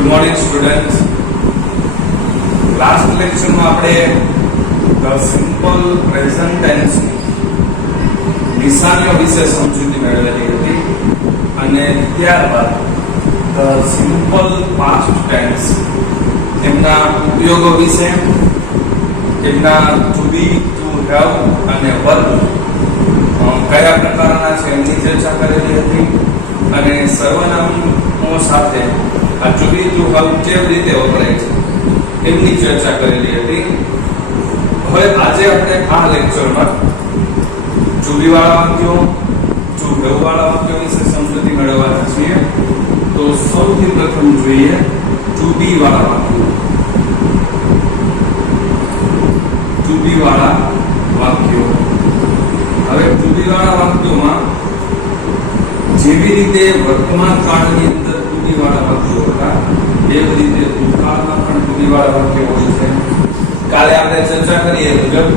Good morning students. Last લેક્ચરમાં આપણે the simple present tense નિશાનીઓ વિશે સમજૂતી મેળવેલી હતી અને ત્યારબાદ ધ સિમ્પલ પાસ્ટ ટેન્સ એમના ઉપયોગો વિશે, એમના ટુ બી, ટુ હેવ અને વર્બ કયા પ્રકારના છે એમની ચર્ચા કરેલી હતી અને સર્વનામો સાથે આ ટુ બી, ટુ હેવ કેવી રીતે વપરાય છે એમની ચર્ચા કરેલી હતી. હવે આજે આપણે આ લેક્ચરમાં ટુ બી વાળા વાક્યો, ટુ હેવ વાળા વાક્યો વિશે સમજૂતી મેળવવાના છીએ. તો સૌથી પ્રથમ જોઈએ ટુ બી વાળા વાક્યો. ટુ બી વાળા વાક્યો. હવે ટુ બી વાળા વાક્યોમાં જેવી રીતે વર્તમાન કાળની અંદર ટુ બી વાળા વાક્યો હતા એવી રીતે ભૂતકાળમાં પણ ટુ બી વાળા વાક્યો હોય છે. કાલે આપણે ચર્ચા કરીએ મુજબ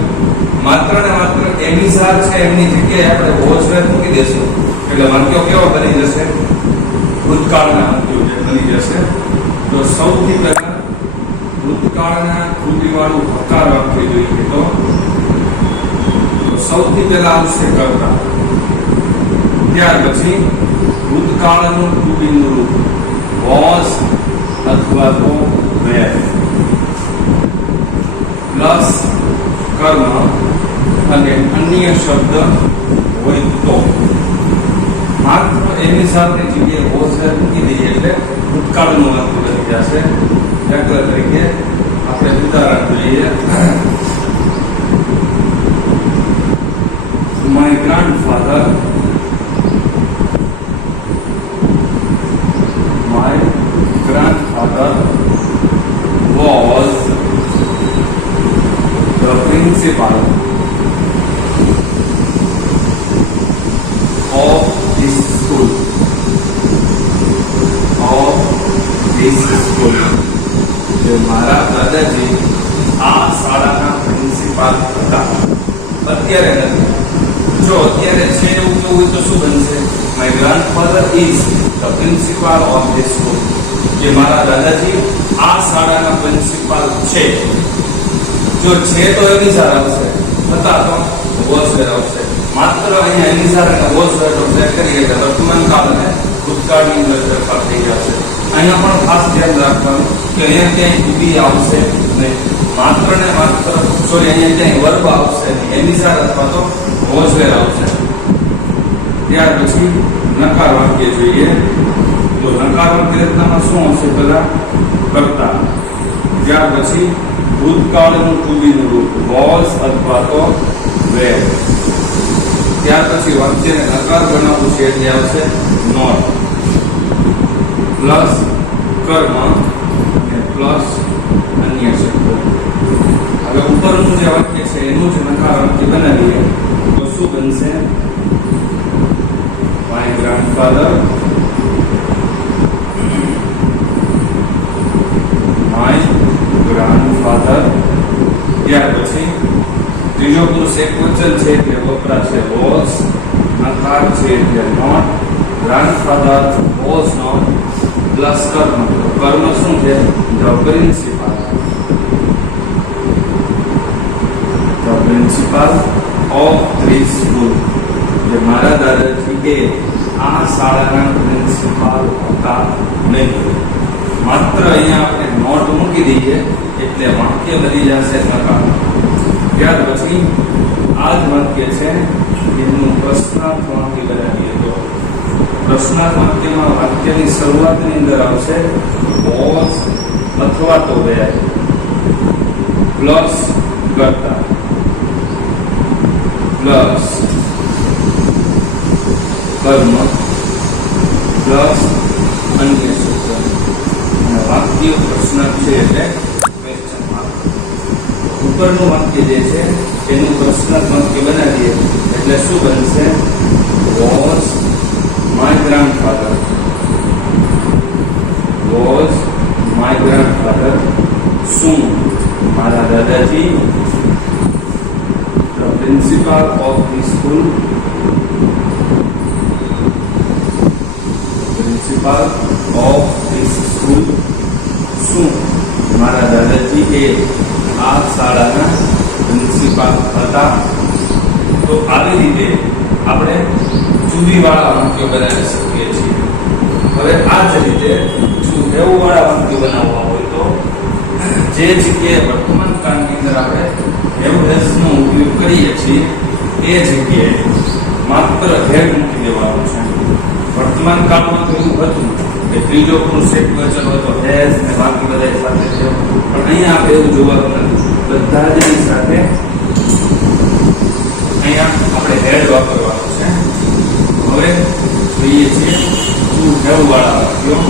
માત્ર ને માત્ર એમિસાર છે એમની જગ્યાએ આપણે વોઝ મૂકી દેશું એટલે વાક્યો કેવા બની જશે? ભૂતકાળના વાક્યો જે બની જશે. તો સૌથી પહેલા ભૂતકાળના ટુ બી વાળું હકાર વાક્ય જોઈએ તો સૌથી પહેલા આવશે કર્તા, ત્યાર પછી ભૂતકાળનું ટુ બી નું રૂપ વોઝ અથવા તો વેર પ્લસ કર્મ અને અન્ય શબ્દ હોય તો માત્ર એની સાથે જગ્યાએ વોઝ વેર મૂકી દઈએ એટલે ભૂતકાળનું વાક્ય બની જશે. દાખલા તરીકે આપણે ઉદાહરણ જોઈએ. My grandfather was the principal of this school. જે મારા દાદાજી આ શાળાના પ્રિન્સિપાલ હતા. અત્યારે નથી. જો અત્યારે છે એવું કેવું હોય તો શું બનશે? My grandfather is the principal of this school. જે મારા દાદાજી આ શાળાના પ્રિન્સિપાલ છે. જો છે તો એનિસાર આવશે, હતા તો વોઝ વેર આવશે. માત્ર અહીંયા એનિસાર અને વોઝ વેર નો પ્રયોગ કરીએ એટલે વર્તમાન કાળ અને ભૂતકાળની અંદર ફેરફાર થઈ જશે. અહીંયા પણ ખાસ ધ્યાન રાખવાનું કે અહીંયા ક્યાંય ટુ બી આવશે નહીં, માત્ર ને માત્ર અહીંયા ક્યાંય વર્બ આવશે નહીં, એનિસાર અથવા તો વોઝ વેર આવશે. ત્યાર પછી નકાર વાક્ય જોઈએ. તો નકાર વાક્ય રચનામાં શું આવશે? પહેલા કર્તા, ત્યાર પછી ભૂતકાળનું ટુ બી નું રૂપ વોઝ અથવા તો વેર, ત્યાર પછી વાક્યને નકાર બનાવવું છે એટલે આવશે નોટ પ્લસ કર્મ અને પ્લસ અન્ય શબ્દ. હવે ઉપરનું જે વાક્ય છે એનું જ નકાર વાક્ય બનાવીએ તો શું બનશે? My grandfather ત્યાર પછી ત્રીજો પુરુષ એક વચન છે એટલે વપરાશે વોઝ, નકાર છે એટલે not, grandfather was not plus કર્મ. કર્મ શું છે? The principal of this school. જે મારા દાદાજી કે આ શાળાના પ્રિન્સિપાલ હતા નહીં. માત્ર અહીંયા આપણે નોટ મૂકી દઈએ એટલે વાક્ય બની જશે નકાર. ત્યાર પછી આ જ વાક્ય છે એનું પ્રશ્નાર્થ વાક્ય બનાવીએ તો પ્રશ્નાર્થ વાક્યમાં વાક્યની શરૂઆતની અંદર આવશે વોઝ અથવા તો વેર પ્લસ કર્તા પ્લસ કર્મ પ્લસ અન્ય શબ્દ. વાક્ય પ્રશ્નાર્થ છે એટલે ક્વેશ્ચન માર્ક. ઉપરનું વાક્ય જે છે એનું પ્રશ્નાર્થ વાક્ય બનાવીએ એટલે શું બનશે? વોઝ માય ગ્રાન્ડફાધર શું મારા દાદાજી the principal of the school of this school જે આ શાળાના પ્રિન્સિપાલ હતા. તો આવી રીતે આપણે જુદીવાળા વાક્યો બનાવી શકીએ છીએ. હવે આ જ રીતે જો એવું વાળા વાક્યો બનાવવા હોય તો જે જગ્યાએ વર્તમાન કાળની અંદર આપણે હેવ હેઝ નો ઉપયોગ કરીએ છીએ એ જગ્યાએ માત્ર હેડ મૂકી દેવાનું છે. વર્તમાન કાળમાં તો એવું હતું કે ત્રીજો પુરુષ એકવચન હોય તો હેઝ ને બાકી બધા સાથે છે, પણ અહીંયા આપણે એવું જોવાનું નથી. બધા જ સાથે અહીંયા આપણે હેડ વાપરવાનું છે. હવે જોઈએ છીએ ટુ હેવ વાળા વાક્યો.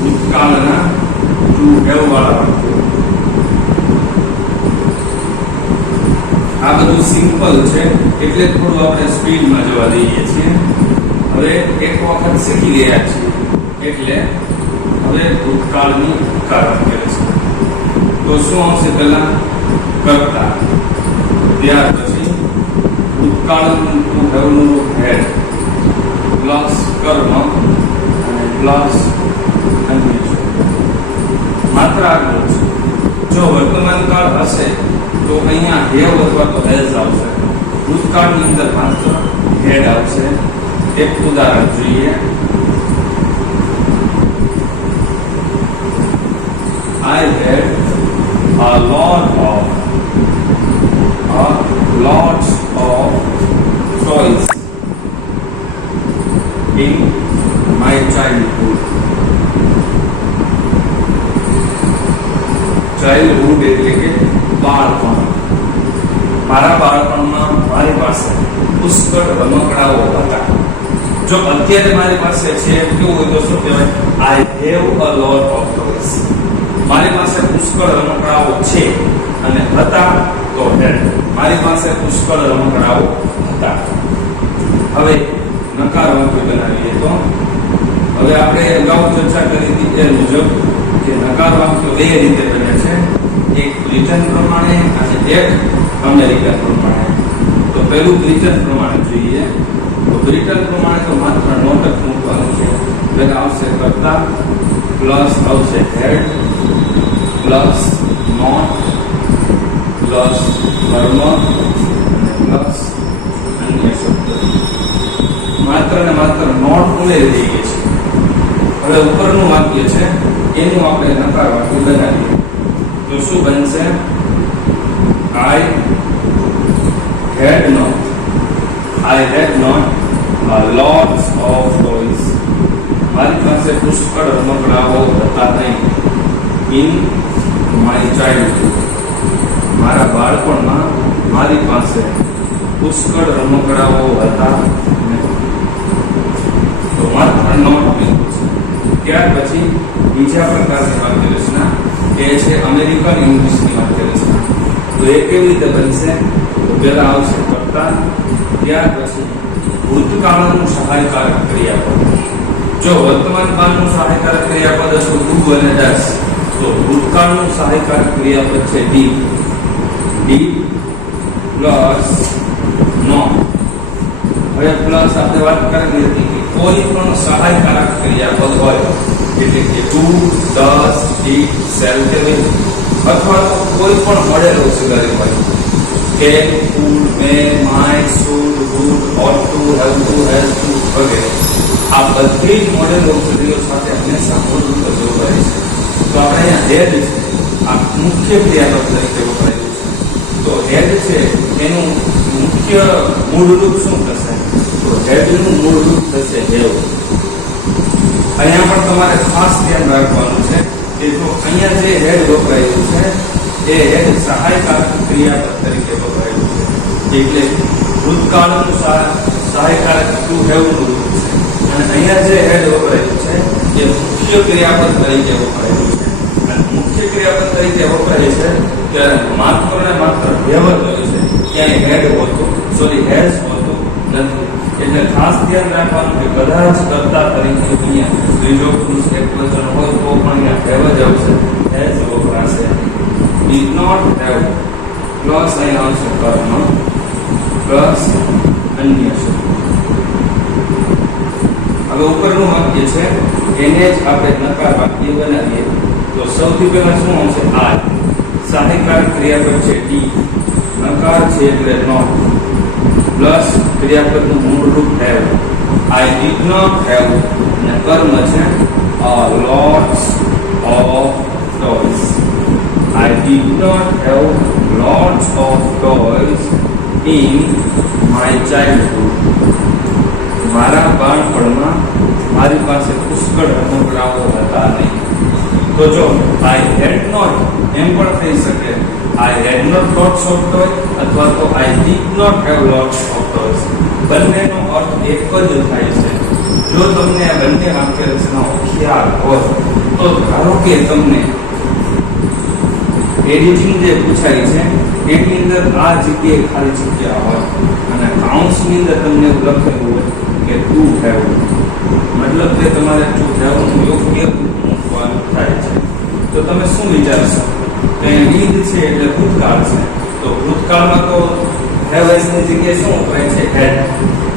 ભૂતકાળના ટુ હેવ વાળા વાક્યો. આ બધું સિમ્પલ છે એટલે થોડું આપણે સ્પીડમાં જવા દઈએ છીએ. હવે એક વખત શીખી ગયા છીએ એટલે હવે ભૂતકાળની કારણ કે છે તો શું આવશે? પહેલા કરતા, ત્યાર પછી ભૂતકાળનું ટુ હેવનું હેડ પ્લસ કર્મ અને પ્લસ માત્ર આગળ છે. જો વર્તમાન કાળ હશે તો અહીંયા હેવ અથવા તો હેઝ આવશે. ભૂતકાળની અંદર માત્ર હેડ આવશે. એક ઉદાહરણ જોઈએ. I had a lots of toys in my childhood. Childhood એટલે કે બાળપણ. મારા બાળપણમાં મારી પાસે પુષ્કળ રમકડાઓ હતા. જો અત્યારે મારી પાસે છે કેવું હોય તો શું કહેવાય? I have a lot of toys. મારી પાસે પુષ્કળ રમકડાઓ છે અને હતા તો હેડ. મારી પાસે પુષ્કળ રમકડાઓ હતા. હવે નકાર વાક્ય બનાવીએ તો હવે આપણે અગાઉ ચર્ચા કરી હતી એ મુજબ કે નકાર વાક્યો બે રીતે બને છે. એક બ્રિટન પ્રમાણે અને એક અમેરિકન પ્રમાણે. તો પહેલું બ્રિટન પ્રમાણે જોઈએ. તો બ્રિટન પ્રમાણે તો માત્ર નોટ જ મૂકવાનું છે. એટલે આવશે કરતા પ્લસ આવશે હેડ પ્લસ નોટ પ્લસ કર્મ પ્લસ અન્ય શબ્દ. માત્ર ને માત્ર નોટ ઉમેરી દઈએ છીએ. હવે ઉપરનું વાક્ય છે એનું આપણે નકાર વાક્ય બનાવીએ તો શું બનશે? I had not lots of toys. મારી પાસે પુષ્કળ રમકડાઓ હતા નહીં. In my childhood. મારા બાળપણમાં મારી પાસે પુષ્કળ રમકડાઓ હતા નહીં. તો માત્ર નોટ લીધું છે. ત્યાર પછી બીજા પ્રકારની વાક્ય રચના એ છે અમેરિકન ઇંગ્લિશની વાક્ય રચના. તો એ કેવી રીતે બનશે? તો પહેલા આવશે કરતા, ત્યાર પછી ભૂતકાળનું સહાયકારક ક્રિયાપદ. જો વર્તમાન કાળનું સહાયકારક ક્રિયાપદ હશે તો ડુ અને ડસ. તો ભૂતકાળનું સહાયકારક ક્રિયાપદ છે ડી. ડી પ્લસ નો. હવે પ્લસ આપણે વાત કરી હતી કે કોઈ પણ સહાયકારક ક્રિયાપદ હોય એટલે કે ડુ, ડસ, ડીડ, શેલ કે અથવા તો કોઈ પણ મોડેલ ઓક્સિલરી હોય કે could, may, might, should, would, ought to, have to, has to વગેરે. આ બધી જ મોડેલ ઓક્સિલરીઓ સાથે હંમેશા મૂળભૂત જોડાય છે. તો આપણે અહીંયા હેડ છે આ મુખ્ય ક્રિયાપદ તરીકે વપરાયું છે. તો હેડ છે એનું મુખ્ય મૂળરૂપ શું થશે? તો હેડનું મૂળરૂપ થશે હેવ. અહીંયા પણ તમારે ખાસ ધ્યાન રાખવાનું છે કે જો અહીંયા જે હેડ વપરાયું છે એ હેડ સહાયકારક ક્રિયાપદ તરીકે વપરાયું છે. એટલે ભૂતકાળનું સહાયકારક ટુ હેવનું રૂપ છે અને અહીંયા જે હેડ વપરાયું છે એ મુખ્ય ક્રિયાપદ તરીકે વપરાયું છે. અને મુખ્ય ક્રિયાપદ તરીકે વપરાય છે ત્યારે માત્ર ને માત્ર હેવ જ હોય છે. ક્યાંય હેડ હોતું હેઝ હોતું નથી. એટલે ખાસ ધ્યાન રાખવાનું કે કદાચ કરતા તરીકે અહીંયા ત્રીજો પુરુષ એકવચન હોય તો પણ અહીંયા હેવ જ આવશે, હેઝ વપરાશે. did not have પ્લસ અહીંયા આવશે કર્મ પ્લસ અન્ય શબ્દ. હવે ઉપરનું વાક્ય છે એને જ આપણે નકાર વાક્ય બનાવીએ તો સૌથી પહેલા શું આવશે આઈ. સહાયકારક ક્રિયાપદ છે ડી, નકાર છે એટલે નોટ, પ્લસ ક્રિયાપદનું મૂળ રૂપ have. I did not have અને કર્મ છે lots of toys. I did not have lots of toys in my childhood. મારા બાળપણમાં મારી પાસે પુષ્કળ રમકડાઓ હતા નહીં. તો જો I had not એમ પણ થઈ શકે, I had not lots of toys અથવા તો I did not have lots of toys. બંનેનો અર્થ એક જ થાય છે. જો તમને આ બંને વાક્ય રચનાઓ ખ્યાલ હોય તો ધારો કે તમને એડિટિંગ જે પૂછાય છે એની અંદર આ જગ્યાએ ખાલી જગ્યા હોય અને કાઉન્સની અંદર તમને એવું લખેલું હોય કે ટુ હેવ, મતલબ કે તમારે ટુ હેવનું યોગ્ય મૂકવાનું થાય છે. તો તમે શું વિચારશો કે ડીડ છે એટલે ભૂતકાળ છે, તો ભૂતકાળમાં તો હેવ ની જગ્યાએ શું વપરાય છે હેડ,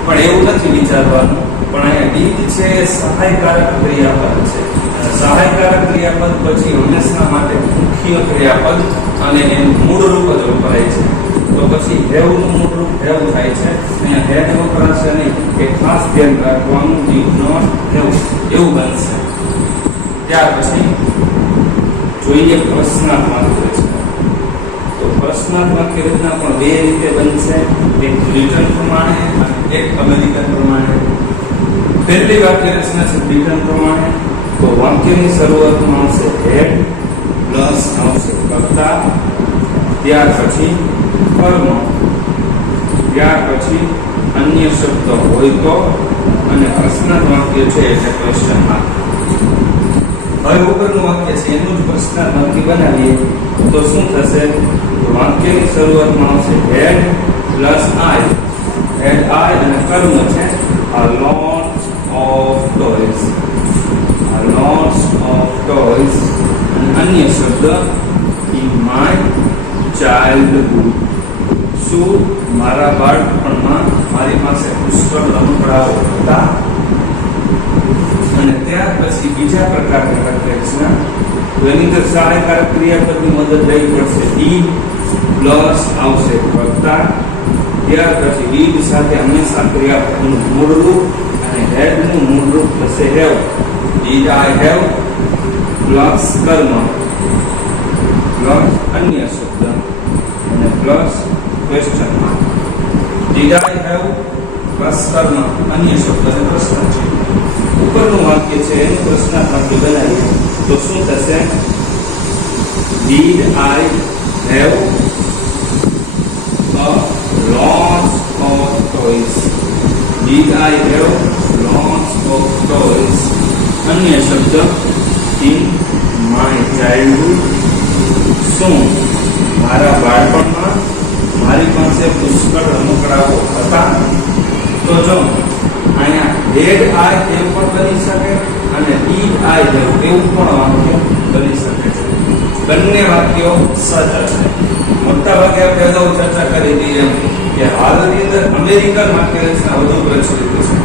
પણ એવું નથી વિચારવાનું. પણ અહીંયા ડીડ છે એ સહાયકારક ક્રિયાપદ છે. સહાયકારક ક્રિયાપદ પછી હંમેશા માટે મુખ્ય ક્રિયાપદ અને એનું મૂળ રૂપ જ વપરાય છે. તો પછી હેવનું મૂળ રૂપ હેવ થાય છે, અહીંયા હેડ વપરાશે નહીં એ ખાસ ધ્યાન રાખવાનું. ડીડ નોટ હેવ એવું બનશે. ત્યાર પછી જોઈએ પ્રશ્નાત્મક રચના. તો પ્રશ્નાત્મક રચના પણ બે રીતે બનશે, એક બ્રિટન પ્રમાણે અને એક અમેરિકન પ્રમાણે. પહેલી વાક્ય રચના છે બ્રિટન પ્રમાણે. તો વાક્યની શરૂઆતમાં આવશે હેડ પ્લસ આવશે કર્તા, ત્યાર પછી કર્મ, ત્યાર પછી અન્ય શબ્દ હોય તો, અને પ્રશ્નાર્થ વાક્ય છે એટલે ક્વેશ્ચન માર્ક. હવે ઉપરનું વાક્ય છે એનું જ પ્રશ્નાર્થ વાક્ય બનાવીએ તો શું થશે? તો વાક્યની શરૂઆતમાં આવશે હેડ પ્લસ આઈ, હેડ આઈ અને કર્મ છે a lot of toys, a lot of toys અને અન્ય શબ્દ in my childhood. શું મારા બાળપણમાં મારી પાસે પુષ્કળ રમકડાઓ હતા? અને ત્યાર પછી બીજા પ્રકારની વાક્ય રચના. તો એની અંદર સહાયકારક ક્રિયાપદની મદદ લઈ પડશે ડીડ પ્લસ આવશે કર્તા, ત્યાર પછી ડીડ સાથે હંમેશા ક્રિયાપદનું મૂળ રૂપ અને હેડનું મૂળ રૂપ થશે have. Did I have plus કર્મ પ્લસ અન્ય શબ્દ અને plus question mark. Did I have plus કર્મ અન્ય શબ્દ અને પ્રશ્ન છે. ઉપરનું વાક્ય છે એનું પ્રશ્નાર્થ વાક્ય બનાવીએ તો શું થશે? Did I have a lot of toys. Did I have lots of toys? અન્ય શબ્દ in my childhood. શું મારા બાળપણમાં મારી પાસે પુષ્કળ રમકડાઓ હતા? તો જો અહીંયા હેડ આઈ એમ પણ બની શકે અને ડીડ આઈ હેવ એવું પણ વાક્ય બની શકે છે. બંને વાક્યો સાચા છે. મોટા ભાગે આપણે અગાઉ ચર્ચા કરી હતી એમ કે હાલની અંદર અમેરિકન વાક્ય રચના વધુ પ્રચલિત છે,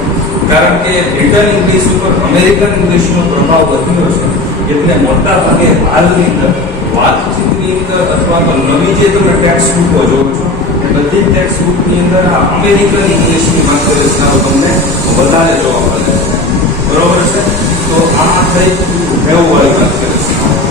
કારણ કે બ્રિટન ઇંગ્લિશ ઉપર અમેરિકન ઇંગ્લિશનો પ્રભાવ વધ્યો છે. એટલે મોટા ભાગે હાલની અંદર વાતચીતની અંદર અથવા તો નવી જે તમે ટેક્સ્ટ બુકો જોવો છો એ બધી જ ટેક્સ્ટ બુકની અંદર આ અમેરિકન ઇંગ્લિશની વાક્ય રચનાઓ તમને વધારે જોવા મળે છે. બરોબર છે? તો આ થઈ હેવ વાળી વાક્ય રચનાઓ.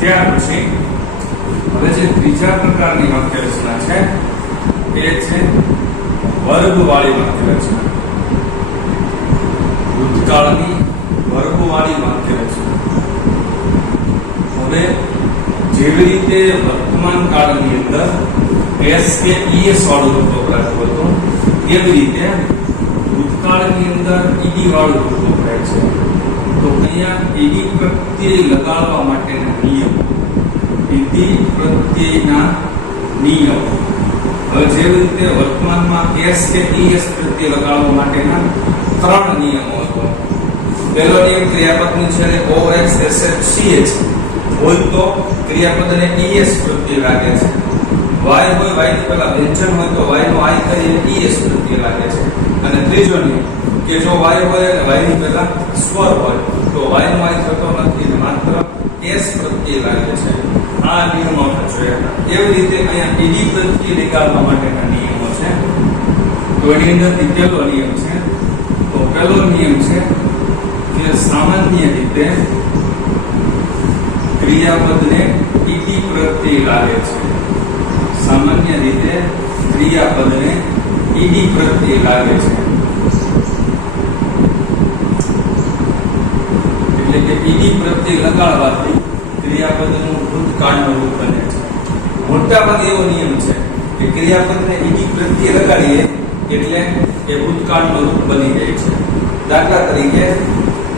ત્યાર પછી હવે જે ત્રીજા પ્રકારની વાક્ય રચના છે એ છે વર્ગવાળી વાક્ય રચના. ભૂતકાળની વર્ગવાળી વાક્ય રચના. હવે જેવી રીતે વર્તમાન કાળની અંદર એસ કે ઈએસ વાળું રૂપ વપરાતું હતું એવી રીતે ભૂતકાળની અંદર ઈડી વાળું રૂપ વપરાય છે. તો અહીંયા ઈડી પ્રત્યય લગાડવા માટેના નિયમો, ઈડી પ્રત્યયના નિયમો હવે જેવી રીતે વર્તમાનમાં s કે es પ્રત્યય લગાડવા માટેના 3 નિયમો હતો. પહેલો નિયમ ક્રિયાપદની છેલ્લે ox sh ch હોય તો ક્રિયાપદને es પ્રત્યય લાગે છે. y હોય y ની પહેલા વ્યંજન હોય તો y નો i કરીને es પ્રત્યય લાગે છે. અને ત્રીજો નિયમ કે જો y હોય અને y ની પહેલા સ્વર હોય તો y નો i થતો નથી, માત્ર s પ્રત્યય લાગે છે. આ નિયમો આપણે જોયા. એવી રીતે અહીંયા ed પ્રત્યય લગાડવા માટેના નિયમો છે. તો એની અંદરથી પહેલો નિયમ છે. તો પહેલો નિયમ છે કે સામાન્ય રીતે ક્રિયાપદને ed પ્રત્યય લાગે છે. સામાન્ય રીતે ક્રિયાપદને ed પ્રત્યય લાગે છે. એટલે કે ed પ્રત્યય લગાડવાથી ક્રિયાપદનું ભૂતકાળનું રૂપ બને છે. મોટાભાગે એવો નિયમ છે કે ક્રિયાપદને ed પ્રત્યય લગાડીએ એટલે એ ભૂતકાળનું રૂપ બની જાય છે. દાખલા તરીકે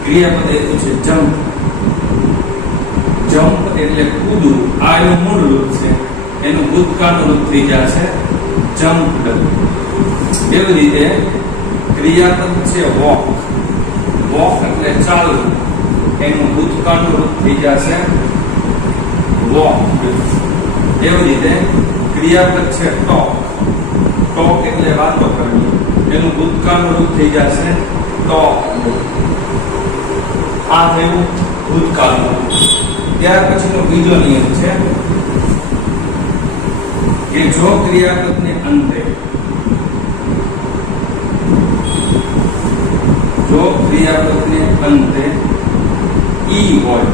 ક્રિયાપદ એવું છે જમ્પ. જમ્પ એટલે કૂદવું. આ એનું મૂળ રૂપ છે. એનું ભૂતકાળનું રૂપ થઈ જશે જમ્પડ. એવી રીતે ક્રિયાપદ છે વોક. વોક એટલે ચાલવું. એનું ભૂતકાળનું રૂપ થઈ જશે વોકડ. એવી રીતે ક્રિયાપદ છે ટોક. ટોક એટલે વાતો કરવી. એનું ભૂતકાળનું રૂપ થઈ જશે ટોકડ. આ થયું ભૂતકાળનું રૂપ. ત્યાર પછીનો બીજો નિયમ છે કે જો ક્રિયાપદને અંતે ઈ હોય,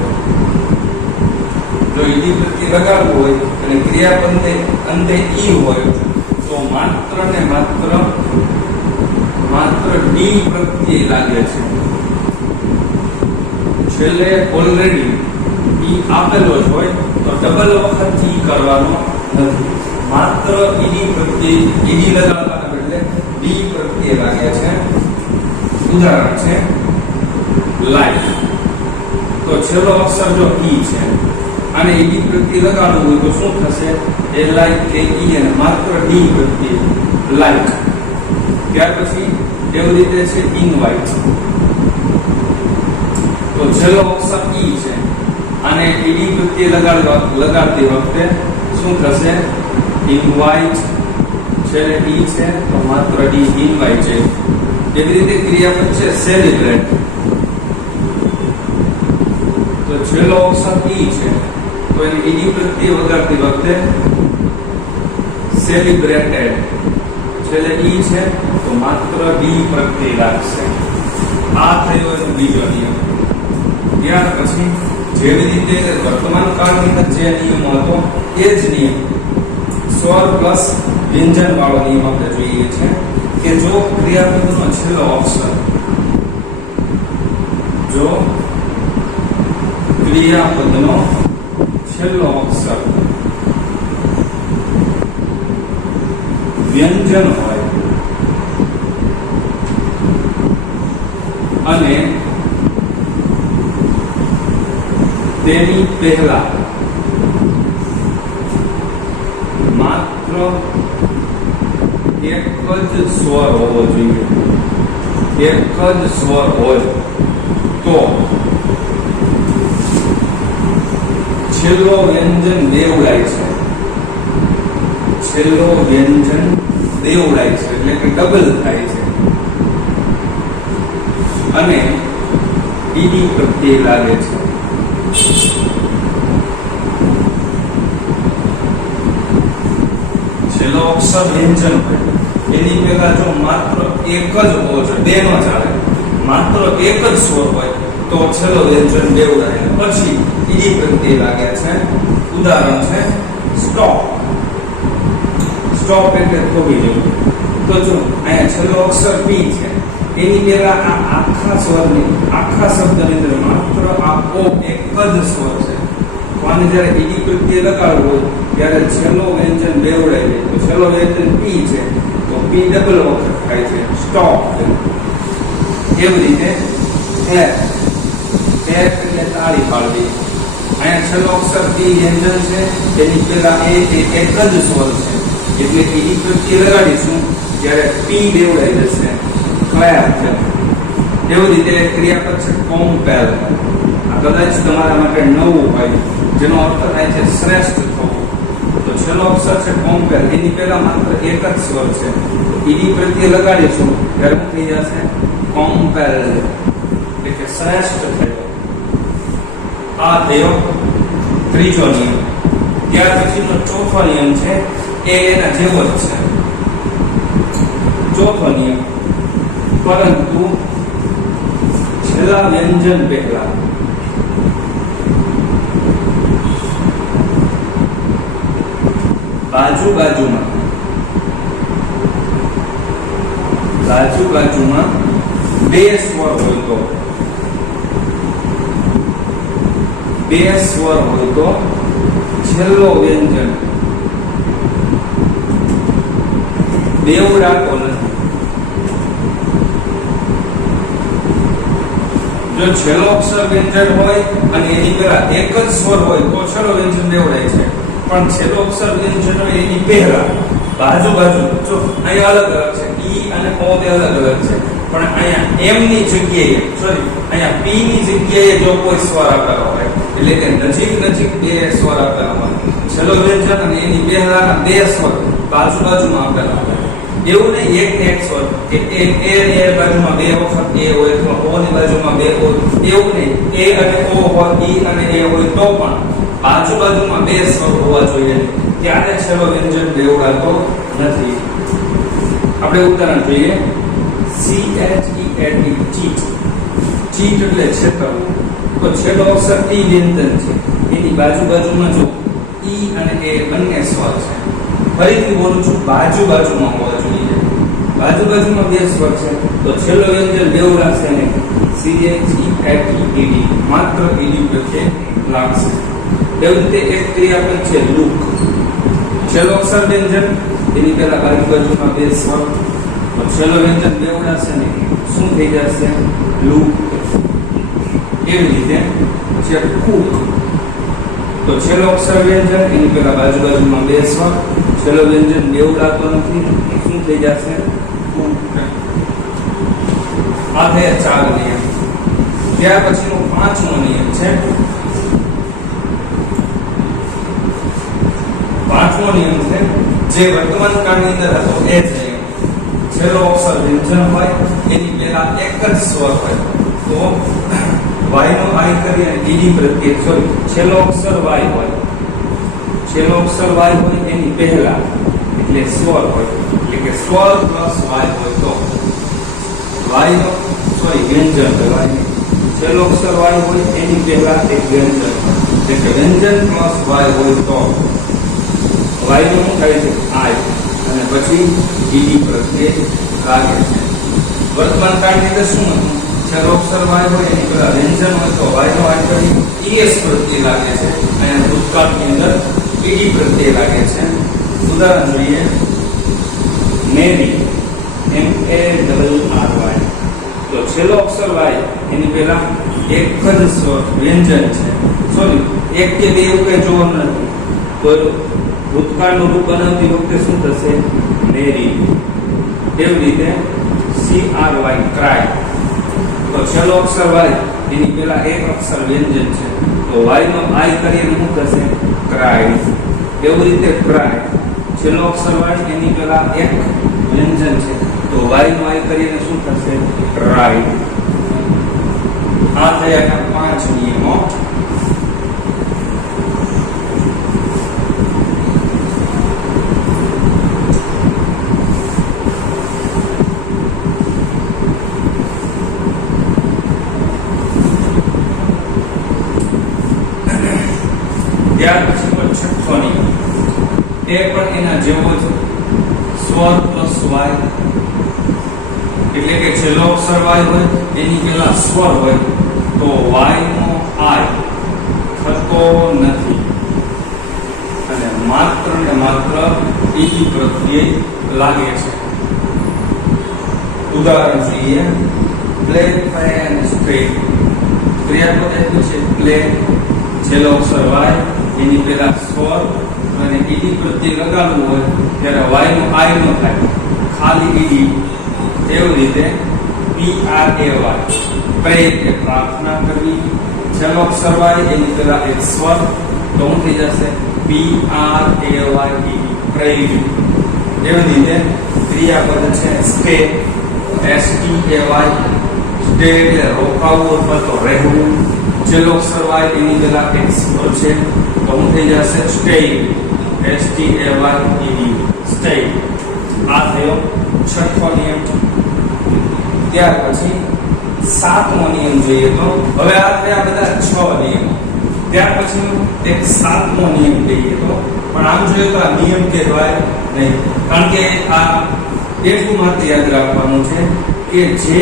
જો ઈડી પ્રત્યય લગાડવું હોય અને ક્રિયાપદને અંતે ઈ હોય તો માત્ર ને માત્ર ડી પ્રત્યય લાગે છે. છેલ્લે ઓલરેડી ઈ આપેલો જ હોય તો ડબલ વખત ઈ કરવાનો નથી. માત્ર ઈડી પ્રત્યય ઈડી લગાડવાના બદલે ડી પ્રત્યય લાગે છે. ઉદાહરણ છે લાઈક. તો છેલ્લો અક્ષર જો ઈ છે અને ઈડી પ્રત્યય લગાડવું હોય તો શું થશે? એ લાઈક કે ઈ અને માત્ર ડી પ્રત્યય લાઈક. ત્યાર પછી એવી રીતે છે ઇનવાઇટ. તો છેલ્લો અક્ષર ઈ છે અને ઈડી પ્રત્યય લગાડતી વખતે શું થશે? ઇનવાઇટ. છેલ્લે ઈ છે તો માત્ર ડી ઇનવાઇટ છે. એવી રીતે ક્રિયાપદ છે સેલિબ્રેટ. તો છેલ્લો અક્ષર ઈ છે તો એની ઈડી પ્રત્યય વગાડતી વખતે સેલિબ્રેટેડ. છેલ્લે ઈ છે તો માત્ર ડી પ્રત્યય લાગશે. આ થયો એનો બીજો નિયમ. ત્યાર પછી જેવી રીતે વર્તમાન કાળની અંદર જે નિયમ હતો એ જ નિયમ સ્વર પ્લસ વ્યંજન વાળો નિયમ આપણે જોઈએ છે કે જો ક્રિયાપદનો છેલ્લો અક્ષર વ્યંજન હોય અને તેની પહેલા માત્ર એક જ સ્વર હોવો જોઈએ. એક જ સ્વર હોય તો છેલ્લો વ્યંજન દેવડાય છે. છેલ્લો વ્યંજન દેવડાય છે એટલે કે ડબલ થાય છે અને ઈડી પ્રત્યય લાગે છે. છેલ્લો અક્ષર વ્યંજન હોય એની પહેલા જો માત્ર એક જ હોવો જોઈએ, બે નો ચાલે. માત્ર એક જ સ્વર હોય તો છેલ્લો વ્યંજન દેવડાય પછી ઈડી પ્રત્યય લાગે છે. ઉદાહરણ છે સ્ટોપ. સ્ટોપ એટલે થોભી જવું. તો જો અહીંયા છેલ્લો અક્ષર પી છે એની પહેલા આ આખા સ્વરની આખા શબ્દની અંદર માત્ર આ ઓ એક જ સ્વર છે. તો આને જ્યારે ઈડી પ્રત્યય લગાડવું હોય ત્યારે છેલ્લો વ્યંજન દેવડાય છે. તો છેલ્લો વ્યંજન પી છે તો પી ડબલ વખત થાય છે સ્ટોપ. એવી રીતે ક્લેપ. ક્લેપ એટલે તાળી પાડવી. અહીંયા છેલ્લો અક્ષર પી વ્યંજન છે એની પહેલા એ એક જ સ્વર છે એટલે ઈડી પ્રત્યે લગાડીશું ત્યારે પી બેવડાઈ જશે કયા અક્ષર. એવી રીતે ક્રિયાપદ છે કોમ્પેલ. આ કદાચ તમારા માટે નવું હોય, જેનો અર્થ થાય છે શ્રેષ્ઠ થવું. તો છેલ્લો અક્ષર છે કોમ્પેલ, એની પહેલા માત્ર એક જ સ્વર છે. ઈડી પ્રત્યે લગાડીશું ત્યારે શું થઈ જશે? કોમ્પેલ, એટલે કે શ્રેષ્ઠ થયો. આ થયો ત્રીજો નિયમ. ત્યાર પછીનો ચોથો નિયમ છે એ એના જેવો જ છે. ચોથો નિયમ, પરંતુ છેલ્લા વ્યંજન પહેલા બાજુમાં બે સ્વર હોય તો છેલ્લો વ્યંજન બેવડાતો નથી. જો છેલ્લો અક્ષર વ્યંજન હોય અને એની પહેલા એક જ સ્વર હોય તો છેલ્લો વ્યંજન બેવડાય છે. પણ છેલ્લો અક્ષર વ્યંજન હોય એની પહેલા બાજુ જો અહીંયા અલગ છે, ઈ અને ઓ બે અલગ છે. પણ અહીંયા એમ ની જગ્યાએ અહીંયા પી ની જગ્યાએ જો કોઈ સ્વર આપેલો હોય, એટલે કે નજીક બે સ્વર આપેલા હોય, છેલ્લો વ્યંજન અને એની પહેલા બે સ્વર બાજુમાં આપેલા હોય. એવું નહીં એક ને એક સ્વર કે એ ની બાજુમાં બે વખત એ હોય અથવા ઓ ની બાજુમાં બે હોય, એવું નહીં. એ અને ઓ હોય, ઈ અને એ હોય તો પણ બાજુમાં બે સ્વર હોવા જોઈએ, ત્યારે છેલ્લો વ્યંજન બેવડાતો નથી. આપણે ઉદાહરણ જોઈએ. CHEAT, ચીટ એટલે છેતરવું. તો છેલ્લો અક્ષર ટી વ્યંજન છે, એની બાજુમાં જો ઈ અને એ બંને સ્વર છે. ફરીથી બોલું છું, બાજુમાં હોવા જોઈએ. બાજુમાં બે સ્વર છે તો છેલ્લો વ્યંજન બેવડાશે ને. CHEAT, માત્ર ઈડી પ્રત્યે લાગશે. એવી રીતે એક ક્રિયાપદ છે લુક. છેલ્લો અક્ષર વ્યંજન, એની પહેલા બાજુમાં બે સ્વર, તો છેલ્લો વ્યંજન બેવડાશે ને શું થઈ જશે? લુક. એવી રીતે છે કુક. તો છેલ્લો અક્ષર વ્યંજન, એની પહેલા બાજુમાં બે સ્વર, છેલ્લો વ્યંજન બેવડાતો નથી, શું થઈ જશે? કુક. આ થયા 4 નિયમ. ત્યાર પછીનો 5મો નિયમ છે. 5મો નિયમ છે જે વર્તમાન કાળની અંદર હતો એ છે છેલ્લો અક્ષર વ્યંજન હોય, એની પહેલા એક જ સ્વર હોય તો y નો i કરી અને dd પ્રત્યે છેલ્લો અક્ષર y હોય, એની પહેલા એટલે સ્વર હોય, એટલે કે સ્વર પ્લસ y હોય તો y નો વ્યંજન કહેવાય. છેલ્લો અક્ષર y હોય એની પહેલા એક વ્યંજન, એટલે કે વ્યંજન પ્લસ y હોય તો y નું શું થાય છે? i, અને પછી dd પ્રત્યે લાગે છે. વર્તમાન કાળની અંદર શું હતું? છેલ્લો અક્ષર y હોય એની પહેલા વ્યંજન હોય તો y નો i કરી es પ્રત્યે લાગે છે, અને ભૂતકાળની અંદર dd પ્રત્યે લાગે છે. ઉદાહરણ જોઈએ. મેરી, MARRY. તો છેલ્લો અક્ષર y એની પહેલા એક જ સ્વર વ્યંજન છે. એક કે બે એવું કઈ જોવાનું નથી. તો ભૂતકાળનું રૂપ બનાવતી વખતે શું થશે? મેરી. એવી રીતે CRY, ક્રાય. તો છેલ્લો અક્ષર y એની પહેલા એક અક્ષર વ્યંજન છે તો y નો i કરીને શું થશે? ક્રાય. એવી રીતે ક્રાય, છેલ્લો અક્ષર y એની પહેલા એક વ્યંજન છે તો y નો i કરીને શું થશે? ટ્રાય. આ થયા 5 નિયમો. ત્યાર પછી 6થો નિયમ, એ પણ એના જેવો જ સ્વર પ્લસ y, એટલે કે છેલ્લો અક્ષર y હોય એની પહેલા સ્વર હોય તો y નો i થતો નથી, અને માત્ર ને માત્ર dd પ્રત્યે લાગે છે. ઉદાહરણ જોઈએ. Play, fan, straight. ક્રિયાપદ આપ્યું છે પ્લે, છેલ્લો અક્ષર y એની પહેલા સ્વર અને ઈડી પ્રત્યય લગાડવું હોય ત્યારે વાય નો આય નો થાય, ખાલી ઈડી. એવી રીતે PRAY પ્રે એટલે પ્રાર્થના કરવી. છેલ્લો અક્ષર વાય એની પહેલા એક સ્વર તો શું થઈ જશે PRAYE પ્રેય. એવી રીતે ક્રિયાપદ છે સ્ટે STAY સ્ટે એટલે રોકાવું અથવા તો રહેવું. છેલ્લો અક્ષર વાય એની પહેલા એક સ્વર છે તો શું થઈ જશે સ્ટે STAYED સ્ટે. આ થયો છઠ્ઠો નિયમ. ત્યાર પછી સાતમો નિયમ જોઈએ તો હવે આ થયા બધા 6 નિયમો. ત્યાર પછી એક સાતમો નિયમ લઈએ તો પણ આમ જોઈએ તો આ નિયમ કહેવાય નહીં, કારણ કે આ એટલું માત્ર યાદ રાખવાનું છે કે જે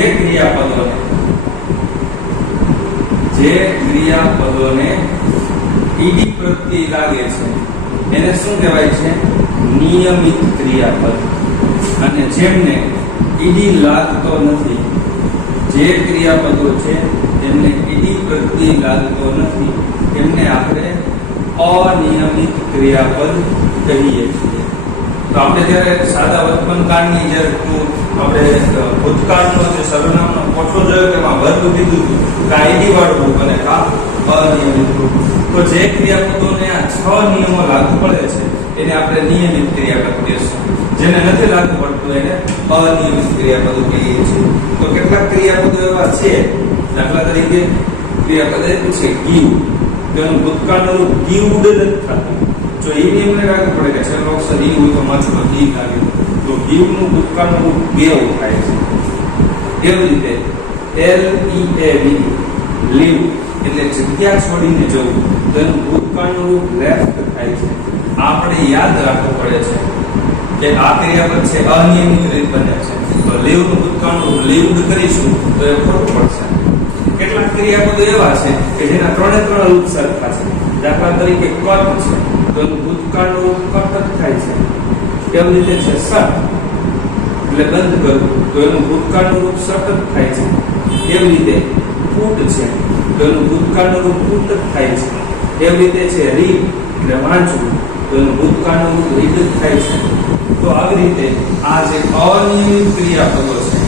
ક્રિયાપદોને ઈડી પ્રત્યય લાગે છે એને શું કહેવાય છે નિયમિત ક્રિયાપદ. અને જેમને ઈડી લાગતો નથી, જે ક્રિયાપદો છે એમને ઈડી પ્રત્યય લાગતો નથી એમને આપણે અનિયમિત ક્રિયાપદ કહીએ છીએ. તો આપણે જ્યારે સાદા વર્તમાનકાળની જે આપણે ભૂતકાળનો જે સર્વનામનો કોઠો જોયો તેમાં વર્ગ કીધું હતું કે ઈડી વાળું રૂપ અને કા અનિયમિત રૂપ. તો જે ક્રિયાપદોને આ 6 નિયમો લાગુ પડે છે એને આપણે નિયમિત ક્રિયાપદ કહીશું. જેને નથી લાગુ પડતું એને અનિયમિત ક્રિયાપદો કહીએ છીએ. તો કેટલાક ક્રિયાપદો એવા છે, દાખલા તરીકે ક્રિયાપદ છે ગીવ, તેનું ભૂતકાળનું રૂપ ગીવડ નથી થતું. જો એ નિયમને લાગુ પડે કે છેલ્લો અક્ષર ઈ હોય તો માત્ર ઈ લાગે તો ગીવનું ભૂતકાળનું રૂપ ગેવ થાય છે. એવી રીતે LEAV લીવ એટલે જગ્યા છોડીને જવું તો એનું ભૂતકાળનું રૂપ લેફ્ટ થાય છે. આપણે યાદ રાખવું પડે છે કે આ ક્રિયાપદ છે અનિયમિત રીત બને છે તો લીવનું ભૂતકાળનું રૂપ લીવડ કરીશું તો એ ખોટું પડશે. કેટલાક ક્રિયાપદો એવા છે કે જેના 3 રૂપ સરખા છે. દાખલા તરીકે કટ છે તો એનું ભૂતકાળનું રૂપ કટ જ થાય છે. કેવી રીતે છે શટ એટલે બંધ કરવું તો એનું ભૂતકાળનું રૂપ શટ જ થાય છે. એવી રીતે ફૂટ છે તો એનું ભૂતકાળનું રૂપ ફૂટ જ થાય છે. એવી રીતે છે રીડ એટલે વાંચવું તો એનું ભૂતકાળનું રૂપ રીડ જ થાય છે. તો આવી રીતે આ જે અનિયમિત ક્રિયાપદો છે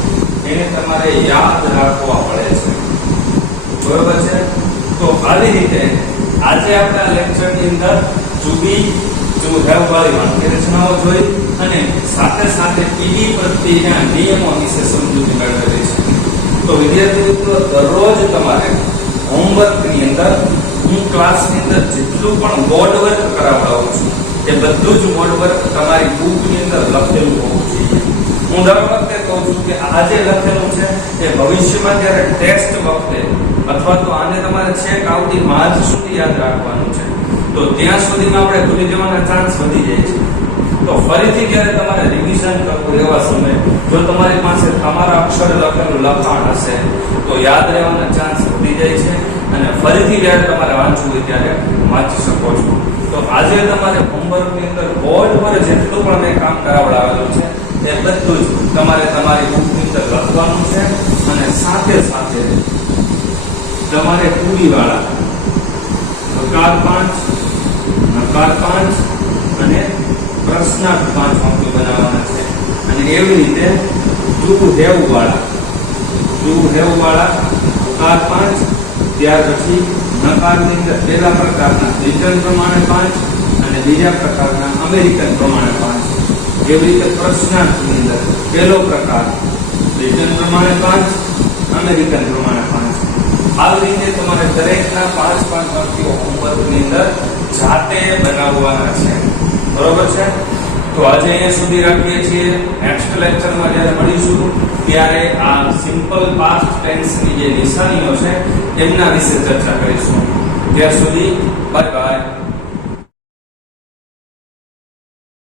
એને તમારે યાદ રાખવા પડે છે. બરોબર છે? તો આવી રીતે આજે આપણા લેક્ચરની અંદર જુદી હેવ વાળી વાક્ય રચનાઓ જોઈ અને સાથે સાથે ઈડી પ્રત્યેના નિયમો વિશે સમજૂતી મેળવેલી છે. તો વિદ્યાર્થી મિત્રો દરરોજ તમારે હોમવર્કની અંદર હું ક્લાસની અંદર જેટલું પણ બોર્ડ વર્ક કરાવડાવું છું એ બધું જ બોર્ડ વર્ક તમારી બુકની અંદર લખેલું હોવું જોઈએ. હું દર વખતે કહું છું કે આજે લખેલું છે એ ભવિષ્યમાં જ્યારે ટેસ્ટ વખતે અથવા તો આને તમારે છેક આવતી માર્ચ સુધી યાદ રાખવાનું છે તો ત્યાં સુધીમાં આપણે ભૂલી જવાના ચાન્સ વધી જાય છે. તો ફરીથી જ્યારે તમારે રિવિઝન કરવું એવા સમયે જો તમારી પાસે તમારા અક્ષરે લખેલું લખાણ હશે તો યાદ રહેવાના ચાન્સ વધી જાય છે અને ફરીથી જ્યારે તમારે વાંચવું હોય ત્યારે વાંચી શકો છો. તો આજે તમારે હોમવર્કની અંદર બોર્ડ પર જેટલું પણ મેં કામ કરાવડાવેલું છે એ બધું જ તમારે તમારી બુકની અંદર લખવાનું છે અને સાથે સાથે તમારે પૂરીવાળા નકાર 5 અને પ્રશ્નાર્થ 5 વાક્યો બનાવવાના છે. અને એવી રીતે ટુ હેવ વાળા નકાર 5 ત્યાર પછી નકારની અંદર પહેલા પ્રકારના બ્રિટન પ્રમાણે 5 અને બીજા પ્રકારના અમેરિકન પ્રમાણે 5. એવી રીતે પ્રશ્નાર્થની અંદર પહેલો પ્રકાર બ્રિટન પ્રમાણે 5 અમેરિકન પ્રમાણે 5. આવી રીતે તમારે દરેકના 5 વાક્યો હોમવર્કની અંદર જાતે બનાવવાના છે. બરોબર છે? તો આજે અહીંયા સુધી રાખીએ છીએ. નેક્સ્ટ લેક્ચરમાં જ્યારે મળીશું ત્યારે આ સિમ્પલ પાસ્ટ ટેન્સની જે નિશાનીઓ છે એમના વિશે ચર્ચા કરીશું. ત્યાં સુધી બાય બાય.